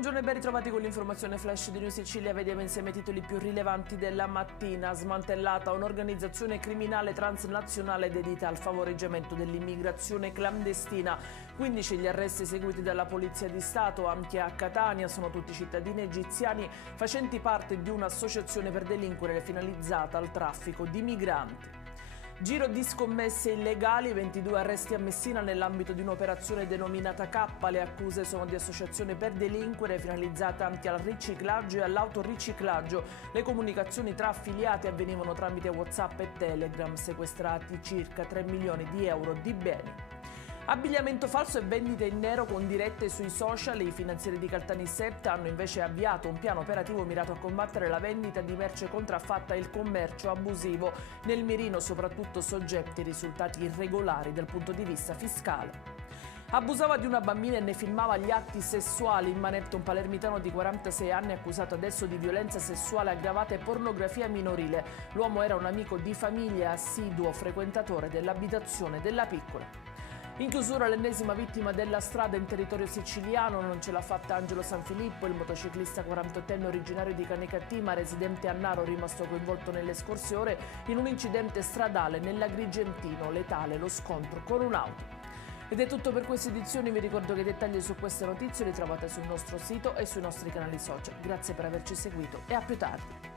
Buongiorno e ben ritrovati con l'informazione flash di News Sicilia. Vediamo insieme i titoli più rilevanti della mattina. Smantellata un'organizzazione criminale transnazionale dedita al favoreggiamento dell'immigrazione clandestina. 15 gli arresti eseguiti dalla Polizia di Stato, anche a Catania. Sono tutti cittadini egiziani facenti parte di un'associazione per delinquere finalizzata al traffico di migranti. Giro di scommesse illegali, 22 arresti a Messina nell'ambito di un'operazione denominata K. Le accuse sono di associazione per delinquere finalizzata anche al riciclaggio e all'autoriciclaggio. Le comunicazioni tra affiliati avvenivano tramite WhatsApp e Telegram, sequestrati circa 3 milioni di euro di beni. Abbigliamento falso e vendite in nero con dirette sui social. I finanzieri di Caltanissetta hanno invece avviato un piano operativo mirato a combattere la vendita di merce contraffatta e il commercio abusivo. Nel mirino soprattutto soggetti risultati irregolari dal punto di vista fiscale. Abusava di una bambina e ne filmava gli atti sessuali. In manetto un palermitano di 46 anni accusato adesso di violenza sessuale aggravata e pornografia minorile. L'uomo era un amico di famiglia e assiduo frequentatore dell'abitazione della piccola. In chiusura l'ennesima vittima della strada in territorio siciliano. Non ce l'ha fatta Angelo Sanfilippo, il motociclista 48enne originario di Canicattì ma residente a Naro, rimasto coinvolto nelle scorse ore in un incidente stradale nell'Agrigentino. Letale lo scontro con un'auto. Ed è tutto per queste edizioni. Vi ricordo che i dettagli su queste notizie li trovate sul nostro sito e sui nostri canali social. Grazie per averci seguito e a più tardi.